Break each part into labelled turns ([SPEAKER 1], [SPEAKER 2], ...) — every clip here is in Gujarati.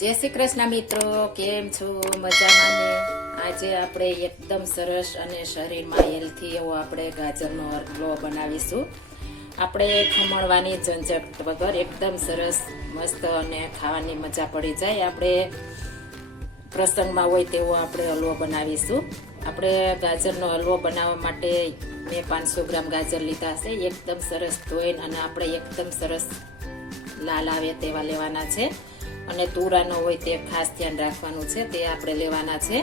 [SPEAKER 1] જય શ્રી કૃષ્ણ મિત્રો, કેમ છો? મજામાં ને? આજે આપણે એકદમ સરસ અને શરીરમાં હેલ્થી એવો આપણે ગાજરનો હલવો બનાવીશું. આપણે ખમણવાની ઝંઝટ વગર એકદમ સરસ, મસ્ત અને ખાવાની મજા પડી જાય. આપણે પ્રસંગમાં હોય તેવો આપણે હલવો બનાવીશું. આપણે ગાજરનો હલવો બનાવવા માટે મેં પાંચસો ગ્રામ ગાજર લીધા છે. એકદમ સરસ ધોઈને અને આપણે એકદમ સરસ લાલ આવે તેવા લેવાના છે. અને તુરાનો હોય તે ખાસ ધ્યાન રાખવાનું છે, તે આપણે લેવાના છે.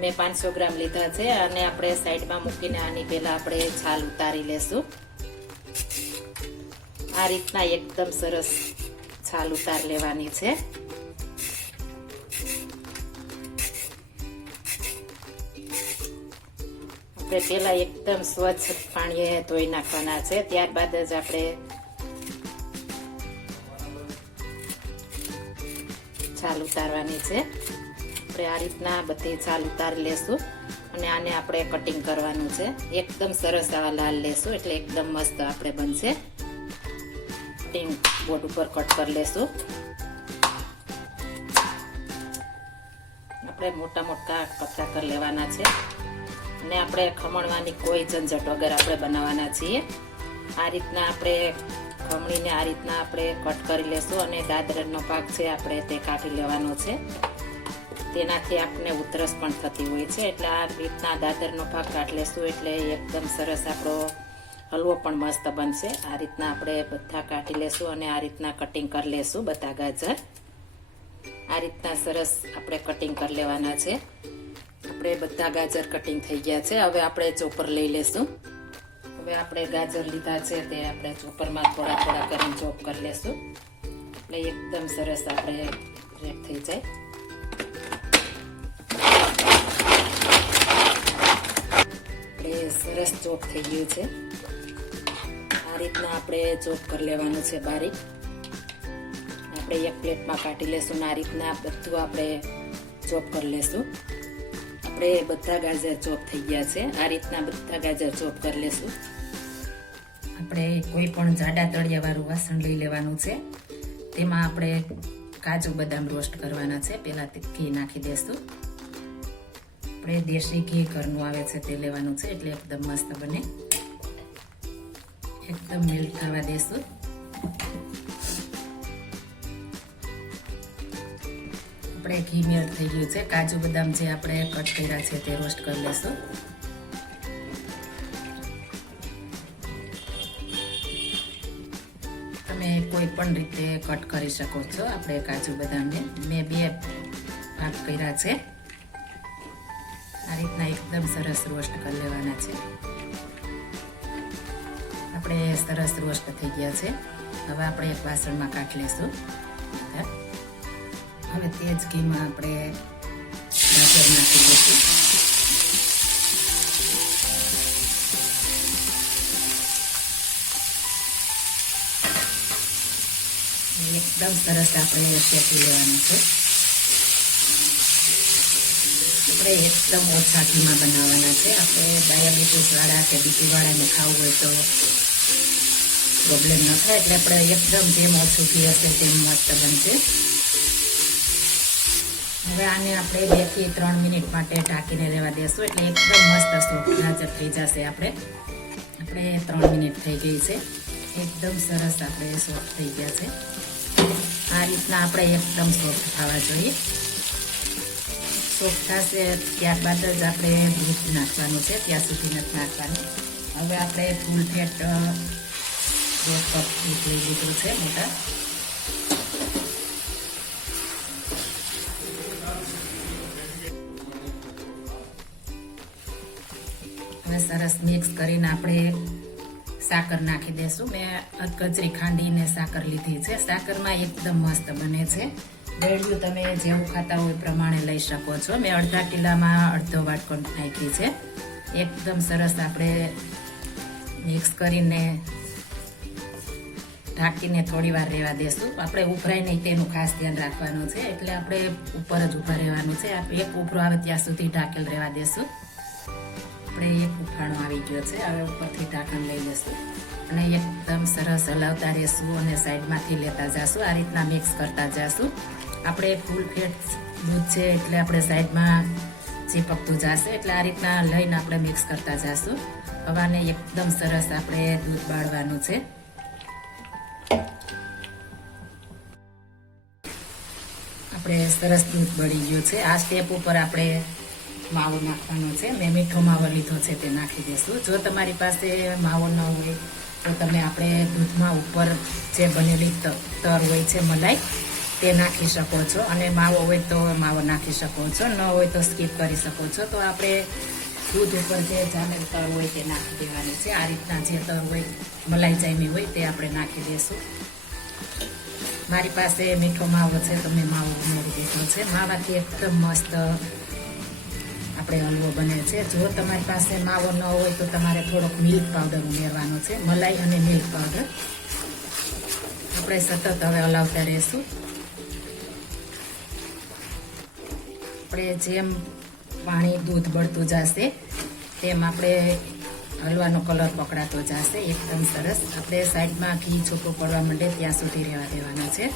[SPEAKER 1] મેં પાંચસો ગ્રામ લીધા છે અને આપણે સાઈડમાં મૂકીને આની પહેલાં આપણે છાલ ઉતારી લેશું. આ રીતના એકદમ સરસ છાલ ઉતાર લેવાની છે. આપણે પહેલાં એકદમ સ્વચ્છ પાણીએ ધોઈ નાખવાના છે, ત્યારબાદ જ આપણે છાલ ઉતારવાની છે. આપણે આ રીતના બધી છાલ ઉતારી લેશું અને આને આપણે કટિંગ કરવાનું છે. એકદમ સરસ આવા લાલ લેશું એટલે એકદમ મસ્ત આપણે બનશે. કટિંગ બોર્ડ ઉપર કટ કરી લેશું. આપણે મોટા મોટા કપચા કરી લેવાના છે. અને આપણે ખમણવાની કોઈ ઝંઝટ વગર આપણે બનાવવાના છીએ. આ રીતના આપણે ખમણીને આ રીતના આપણે કટ કરી લેશું અને દાદરનો પાક છે આપણે તે કાઢી લેવાનો છે. તેનાથી આપને ઉધરસ પણ થતી હોય છે. એટલે આ રીતના દાદરનો પાક કાઢી લેશું એટલે એકદમ સરસ આપણો હલવો પણ મસ્ત બનશે. આ રીતના આપણે બધા કાઢી લેશું અને આ રીતના કટિંગ કરી લેશું બધા ગાજર. આ રીતના સરસ આપણે કટિંગ કરી લેવાના છે. આપણે બધા ગાજર કટિંગ થઈ ગયા છે. હવે આપણે ચોપર લઈ લેશું. હવે આપણે ગાજર લીધા છે તે આપણે ચોપરમાં થોડા થોડા કરીને ચોપ કરી લેશું. એટલે એકદમ સરસ આપણે રેડ થઈ જાય. આપણે સરસ ચોપ થઈ ગયું છે. આ રીતના આપણે ચોપ કરી લેવાનું છે બારીક. આપણે એક પ્લેટમાં કાઢી લેશું આ રીતના બધું આપણે ચોપ કરી લેશું. આપણે બધા ગાજર ચોપ થઈ ગયા છે. આ રીતના બધા ગાજર ચોપ કરી લેશું. આપણે કોઈ પણ જાડા તળિયાવાળું વાસણ લઈ લેવાનું છે. તેમાં આપણે કાજુ બદામ રોસ્ટ કરવાના છે. પહેલાં ઘી નાખી દેશું. આપણે દેશી ઘી ઘરનું આવે છે તે લેવાનું છે એટલે એકદમ મસ્ત બને. એકદમ મેલ્ટ થવા દેશું. આપણે ઘી મેલ્ટ થઈ ગયું છે. કાજુ બદામ જે આપણે કટ કર્યા છે તે રોસ્ટ કરી લેશું. તમે કોઈ પણ રીતે કટ કરી શકો છો, આપણે કાજુ બદામને. મેં બે ભાગ કર્યા છે. આ રીતના એકદમ સરસ રોસ્ટ કરી લેવાના છે. આપણે સરસ રોસ્ટ થઈ ગયા છે. હવે આપણે એક વાસણમાં કાઢી લેશું હવે તે જ ઘીમાં આપણે ગાજર નાખી દઈશું. એકદમ સરસ આપણે શેકી લેવાનું છે. આપણે એકદમ ઓછા ઘીમાં બનાવવાના છે. આપણે ડાયાબિટીસવાળા કે બીપીવાળાને ખાવું હોય તો પ્રોબ્લેમ ન થાય. એટલે આપણે એકદમ જેમ ઓછું ઘી હશે તેમ મસ્ત બનશે. હવે આને આપણે બેથી ત્રણ મિનિટ માટે ઢાંકીને રહેવા દેશું. એટલે એકદમ મસ્ત સોફ્ટ થઈ જશે આપણે. આપણે ત્રણ મિનિટ થઈ ગઈ છે. એકદમ સરસ આપણે સોફ્ટ થઈ ગયા છે. આ રીતના આપણે એકદમ સોફ્ટ થવા જોઈએ. સોફ્ટ થશે ત્યારબાદ જ આપણે દૂધ નાખવાનું છે, ત્યાં સુધી નથી નાખવાનું. હવે આપણે ફૂલ ફેટ દોઢ કપ દૂધ લઈ લીધું છે મોટા. હવે સરસ મિક્સ કરીને આપણે સાકર નાખી દેશું. મેં અધકચરી ખાંડીને સાકર લીધી છે. સાકરમાં એકદમ મસ્ત બને છે. બેડિયું તમે જેવું ખાતા હોય પ્રમાણે લઈ શકો છો. મેં અડધા કિલામાં અડધો વાટકો નાખી છે. એકદમ સરસ આપણે મિક્સ કરીને ઢાંકીને થોડી વાર રહેવા દેશું. આપણે ઉભરાય નહીં તેનું ખાસ ધ્યાન રાખવાનું છે. એટલે આપણે ઉપર જ ઊભા રહેવાનું છે. એક ઉભરો આવે ત્યાં સુધી ઢાંકેલ રહેવા દેશું. આપણે એક ઉફાણો આવી ગયો છે, હવે ઉપરથી ઢાંકણ લઈ લેશું અને એકદમ સરસ હલાવતા રહેશું અને સાઈડમાંથી લેતા જશું. આ રીતના મિક્સ કરતા જશું. આપણે ફૂલ ફેટ દૂધ છે એટલે આપણે સાઈડમાં ચીપકતું જશે. એટલે આ રીતના લઈને આપણે મિક્સ કરતા જશું. હવાને એકદમ સરસ આપણે દૂધ બાળવાનું છે. આપણે સરસ દૂધ બળી ગયું છે. આ સ્ટેપ ઉપર આપણે માવો નાખવાનો છે. મેં મીઠો માવો લીધો છે તે નાખી દઈશું. જો તમારી પાસે માવો ન હોય, તો તમે આપણે દૂધમાં ઉપર જે બનેલી તર હોય છે મલાઈ, તે નાખી શકો છો. અને માવો હોય તો માવો નાખી શકો છો. ન હોય તો સ્કીપ કરી શકો છો. તો આપણે દૂધ ઉપર જે જામેલ તર હોય તે નાખી દેવાની છે. આ રીતના જે તર હોય, મલાઈ જામી હોય, તે આપણે નાખી દઈશું. મારી પાસે મીઠો માવો છે તમે માવો ઉમેરી દીધો છે. માવાથી એકદમ મસ્ત આપણે હલવો બને છે. જો તમારી પાસે માવો ન હોય તો તમારે થોડોક મિલ્ક પાવડર ઉમેરવાનો છે. મલાઈ અને મિલ્ક પાવડર આપણે સતત હવે હલાવતા રહીશું. આપણે જેમ પાણી દૂધ બળતું જશે, તેમ આપણે હલવાનો કલર પકડાતો જશે. એકદમ સરસ. આપણે સાઈડમાં ઘી છૂટું પડવા માંડે ત્યાં સુધી રહેવા દેવાના છે.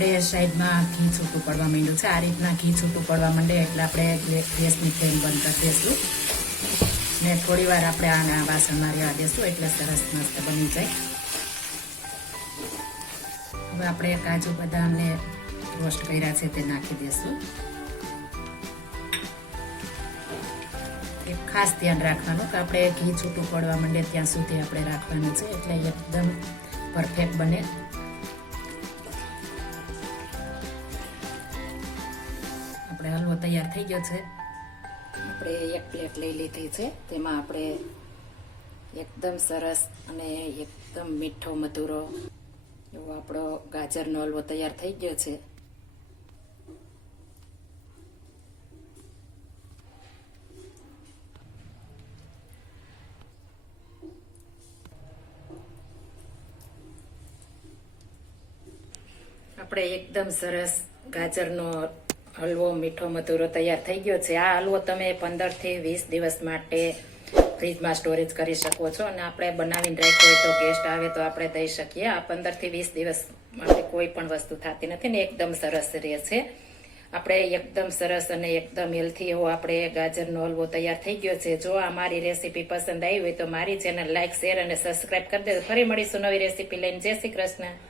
[SPEAKER 1] આપણે સાઈડમાં ઘી છૂટું પડવા માંડ્યું છે. આ રીતના ઘી છૂટું પડવા માંડે એટલે આપણે ગેસની ફ્લેમ બંધ કરી દઈશું ને થોડી વાર આપણે આના વાસણમાં રહેવા દઈશું એટલે સરસ મસ્ત બની જાય. હવે આપણે કાજુ બદામને રોસ્ટ કર્યા છે તે નાખી દઈશું એક ખાસ ધ્યાન રાખવાનું કે આપણે ઘી છૂટું પડવા માંડે ત્યાં સુધી આપણે રાખવાનું છે. એટલે એકદમ પરફેક્ટ બને. હલવો તૈયાર થઈ ગયો છે. આપણે એક પ્લેટ લઈ લીધી છે. તેમાં આપણે એકદમ સરસ અને એકદમ મીઠો મધુરો એવો આપણો ગાજરનો હલવો તૈયાર થઈ ગયો છે. આપણે એકદમ સરસ ગાજરનો હલવો મીઠો મધુરો તૈયાર થઈ ગયો છે. આ હલવો તમે પંદરથી વીસ દિવસ માટે ફ્રીજમાં સ્ટોરેજ કરી શકો છો અને આપણે બનાવીને રાખ્યો હોય તો ગેસ્ટ આવે તો આપણે દઈ શકીએ. આ પંદરથી વીસ દિવસ માટે કોઈ પણ વસ્તુ થતી નથી ને એકદમ સરસ રહે છે. આપણે એકદમ સરસ અને એકદમ હેલ્થી એવો આપણે ગાજરનો હલવો તૈયાર થઈ ગયો છે. જો આ મારી રેસીપી પસંદ આવી હોય તો મારી ચેનલ લાઇક શેર અને સબસ્ક્રાઈબ કરી દેજો. ફરી મળીશું નવી રેસીપી લઈને. જય શ્રી કૃષ્ણ.